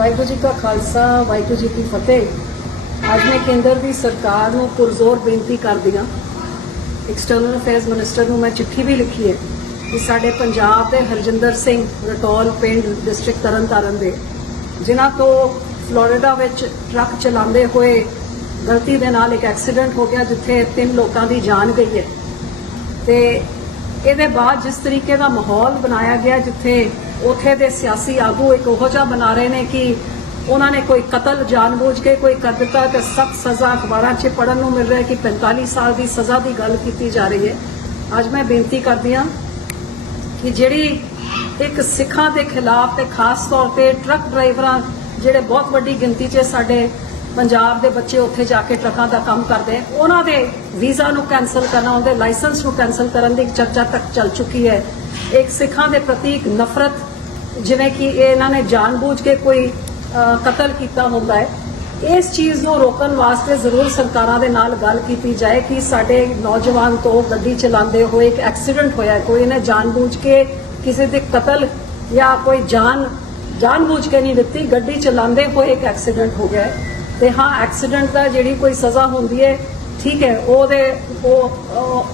ਵਾਹਿਗੁਰੂ ਜੀ ਕਾ ਖਾਲਸਾ, ਵਾਹਿਗੁਰੂ ਜੀ ਕੀ ਫਤਿਹ। ਅੱਜ ਮੈਂ ਕੇਂਦਰ ਦੀ ਸਰਕਾਰ ਨੂੰ ਪੁਰਜ਼ੋਰ ਬੇਨਤੀ ਕਰਦੀ ਹਾਂ। ਐਕਸਟਰਨਲ ਅਫੇਅਰਸ ਮਿਨਿਸਟਰ ਨੂੰ ਮੈਂ ਚਿੱਠੀ ਵੀ ਲਿਖੀ ਹੈ ਕਿ ਸਾਡੇ ਪੰਜਾਬ ਦੇ ਹਰਜਿੰਦਰ ਸਿੰਘ ਰਟੌਲ ਪਿੰਡ ਡਿਸਟ੍ਰਿਕਟ ਤਰਨਤਾਰਨ ਦੇ, ਜਿਨ੍ਹਾਂ ਤੋਂ ਫਲੋਰੀਡਾ ਵਿੱਚ ਟਰੱਕ ਚਲਾਉਂਦੇ ਹੋਏ ਗਲਤੀ ਦੇ ਨਾਲ ਇੱਕ ਐਕਸੀਡੈਂਟ ਹੋ ਗਿਆ ਜਿੱਥੇ ਤਿੰਨ ਲੋਕਾਂ ਦੀ ਜਾਨ ਗਈ ਹੈ। ਤੇ ਇਹਦੇ ਬਾਅਦ ਜਿਸ ਤਰੀਕੇ ਦਾ ਮਾਹੌਲ ਬਣਾਇਆ ਗਿਆ ਜਿੱਥੇ ਉਥੇ ਦੇ ਸਿਆਸੀ ਆਗੂ ਇੱਕ ਉਹ ਜਿਹਾ ਬਣਾ ਰਹੇ ਨੇ ਕਿ ਉਹਨਾਂ ਨੇ ਕੋਈ ਕਤਲ ਜਾਣਬੁੱਝ ਕੇ ਕੋਈ ਕਰ ਦਿੱਤਾ ਤੇ ਸਖਤ ਸਜ਼ਾ ਅਖਬਾਰਾਂ 'ਚ ਪੜਨ ਨੂੰ ਮਿਲ ਰਿਹਾ ਕਿ 45 ਸਾਲ ਦੀ ਸਜ਼ਾ ਦੀ ਗੱਲ ਕੀਤੀ ਜਾ ਰਹੀ ਹੈ। ਅੱਜ ਮੈਂ ਬੇਨਤੀ ਕਰਦੀ ਹਾਂ ਕਿ ਜਿਹੜੀ ਇੱਕ ਸਿੱਖਾਂ ਦੇ ਖਿਲਾਫ ਤੇ ਖਾਸ ਤੌਰ ਤੇ ਟਰੱਕ ਡਰਾਈਵਰਾਂ ਜਿਹੜੇ ਬਹੁਤ ਵੱਡੀ ਗਿਣਤੀ 'ਚ ਸਾਡੇ ਪੰਜਾਬ ਦੇ ਬੱਚੇ ਉੱਥੇ ਜਾ ਕੇ ਟਰੱਕਾਂ ਦਾ ਕੰਮ ਕਰਦੇ ਉਹਨਾਂ ਦੇ ਵੀਜ਼ਾ ਨੂੰ ਕੈਨਸਲ ਕਰਨਾ, ਉਹਦੇ ਲਾਇਸੈਂਸ ਨੂੰ ਕੈਨਸਲ ਕਰਨ ਦੀ ਚਰਚਾ ਤੱਕ ਚੱਲ ਚੁੱਕੀ ਹੈ। ਇੱਕ ਸਿੱਖਾਂ ਦੇ ਪ੍ਰਤੀ ਇੱਕ ਨਫ਼ਰਤ ਜਿਵੇਂ ਕਿ ਇਹ ਇਹਨਾਂ ਨੇ ਜਾਣਬੁੱਝ ਕੇ ਕੋਈ ਕਤਲ ਕੀਤਾ ਹੁੰਦਾ ਹੈ। ਇਸ ਚੀਜ਼ ਨੂੰ ਰੋਕਣ ਵਾਸਤੇ ਜ਼ਰੂਰ ਸਰਕਾਰਾਂ ਦੇ ਨਾਲ ਗੱਲ ਕੀਤੀ ਜਾਏ ਕਿ ਸਾਡੇ ਨੌਜਵਾਨ ਤੋਂ ਗੱਡੀ ਚਲਾਉਂਦੇ ਹੋਏ ਇੱਕ ਐਕਸੀਡੈਂਟ ਹੋਇਆ ਹੈ, ਕੋਈ ਨੇ ਜਾਣਬੁੱਝ ਕੇ ਕਿਸੇ ਦੇ ਕਤਲ ਜਾਂ ਕੋਈ ਜਾਨ ਜਾਣਬੁੱਝ ਕੇ ਨਹੀਂ ਦਿੱਤੀ ਗੱਡੀ ਚਲਾਉਂਦੇ ਹੋਏ ਇੱਕ ਐਕਸੀਡੈਂਟ ਹੋ ਗਿਆ ਹੈ। ਤੇ ਹਾਂ ਐਕਸੀਡੈਂਟ ਦਾ ਜਿਹੜੀ ਕੋਈ ਸਜ਼ਾ ਹੁੰਦੀ ਹੈ ਠੀਕ ਹੈ, ਉਹਦੇ, ਉਹ,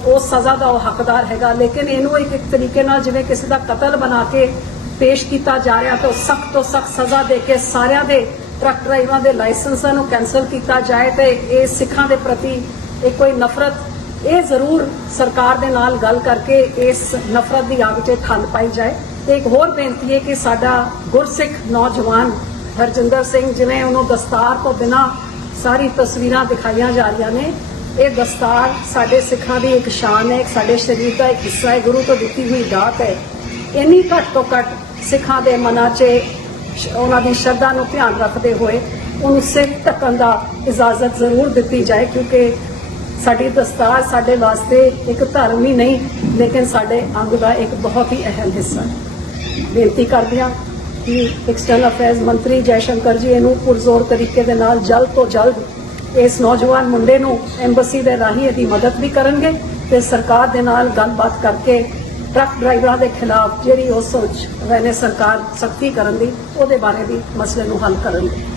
ਉਹ- ਸਜ਼ਾ ਦਾ ਉਹ ਹੱਕਦਾਰ ਹੈਗਾ, ਲੇਕਿਨ ਇਹਨੂੰ ਇੱਕ ਇੱਕ ਤਰੀਕੇ ਨਾਲ ਜਿਵੇਂ ਕਿਸੇ ਦਾ ਕਤਲ ਬਣਾ ਕੇ ਪੇਸ਼ ਕੀਤਾ ਜਾ ਰਿਹਾ, ਤਾਂ ਸਖਤ ਤੋਂ ਸਖਤ ਸਜ਼ਾ ਦੇ ਕੇ ਸਾਰਿਆਂ ਦੇ ਟਰੱਕ ਡਰਾਈਵਰਾਂ ਦੇ ਲਾਇਸੈਂਸਾਂ ਨੂੰ ਕੈਨਸਲ ਕੀਤਾ ਜਾਏ ਤੇ ਇਹ ਸਿੱਖਾਂ ਦੇ ਪ੍ਰਤੀ ਇਹ ਕੋਈ ਨਫ਼ਰਤ, ਇਹ ਜ਼ਰੂਰ ਸਰਕਾਰ ਦੇ ਨਾਲ ਗੱਲ ਕਰਕੇ ਇਸ ਨਫ਼ਰਤ ਦੀ ਆਗ 'ਤੇ ਠੱਲ ਪਾਈ ਜਾਏ। ਤੇ ਇੱਕ ਹੋਰ ਬੇਨਤੀ ਹੈ ਕਿ ਸਾਡਾ ਗੁਰਸਿੱਖ ਨੌਜਵਾਨ ਹਰਜਿੰਦਰ ਸਿੰਘ, ਜਿਵੇਂ ਉਹਨੂੰ ਦਸਤਾਰ ਤੋਂ ਬਿਨਾ ਸਾਰੀ ਤਸਵੀਰਾਂ ਦਿਖਾਈਆਂ ਜਾ ਰਹੀਆਂ ਨੇ ਇਹ ਦਸਤਾਰ ਸਾਡੇ ਸਿੱਖਾਂ ਦੀ ਇੱਕ ਸ਼ਾਨ ਹੈ ਸਾਡੇ ਸਰੀਰ ਦਾ ਇੱਕ ਹਿੱਸਾ ਹੈ, ਗੁਰੂ ਤੋਂ ਦਿੱਤੀ ਹੋਈ ਦਾਤ ਹੈ। ਇੰਨੀ ਘੱਟ ਤੋਂ ਘੱਟ ਸਿੱਖਾਂ ਦੇ ਮਨਾਂ 'ਚ ਉਹਨਾਂ ਦੀ ਸ਼ਰਧਾ ਨੂੰ ਧਿਆਨ ਰੱਖਦੇ ਹੋਏ ਉਹਨੂੰ ਸਿਰ ਢੱਕਣ ਦਾ ਇਜਾਜ਼ਤ ਜ਼ਰੂਰ ਦਿੱਤੀ ਜਾਏ, ਕਿਉਂਕਿ ਸਾਡੀ ਦਸਤਾਰ ਸਾਡੇ ਵਾਸਤੇ ਇੱਕ ਧਰਮ ਹੀ ਨਹੀਂ, ਲੇਕਿਨ ਸਾਡੇ ਅੰਗ ਦਾ ਇੱਕ ਬਹੁਤ ਹੀ ਅਹਿਮ ਹਿੱਸਾ ਹੈ। ਬੇਨਤੀ ਕਰਦੇ ਹਾਂ ਕਿ ਐਕਸਟਰਨਲ ਅਫੇਅਰਸ ਮੰਤਰੀ ਜੈਸ਼ੰਕਰ ਜੀ ਇਹਨੂੰ ਪੁਰਜ਼ੋਰ ਤਰੀਕੇ ਦੇ ਨਾਲ ਜਲਦ ਤੋਂ ਜਲਦ ਇਸ ਨੌਜਵਾਨ ਮੁੰਡੇ ਨੂੰ ਐਮਬੈਸੀ ਦੇ ਰਾਹੀਂ ਇਹਦੀ ਮਦਦ ਵੀ ਕਰਨਗੇ ਤੇ ਸਰਕਾਰ ਦੇ ਨਾਲ ਗੱਲਬਾਤ ਕਰਕੇ ਟਰੱਕ ਡਰਾਈਵਰਾਂ ਦੇ ਖਿਲਾਫ ਜਿਹੜੀ ਉਹ ਸੋਚ ਰਹੇ ਨੇ ਸਰਕਾਰ ਸਖਤੀ ਕਰਨ ਦੀ, ਉਹਦੇ ਬਾਰੇ ਵੀ ਮਸਲੇ ਨੂੰ ਹੱਲ ਕਰਨਗੇ।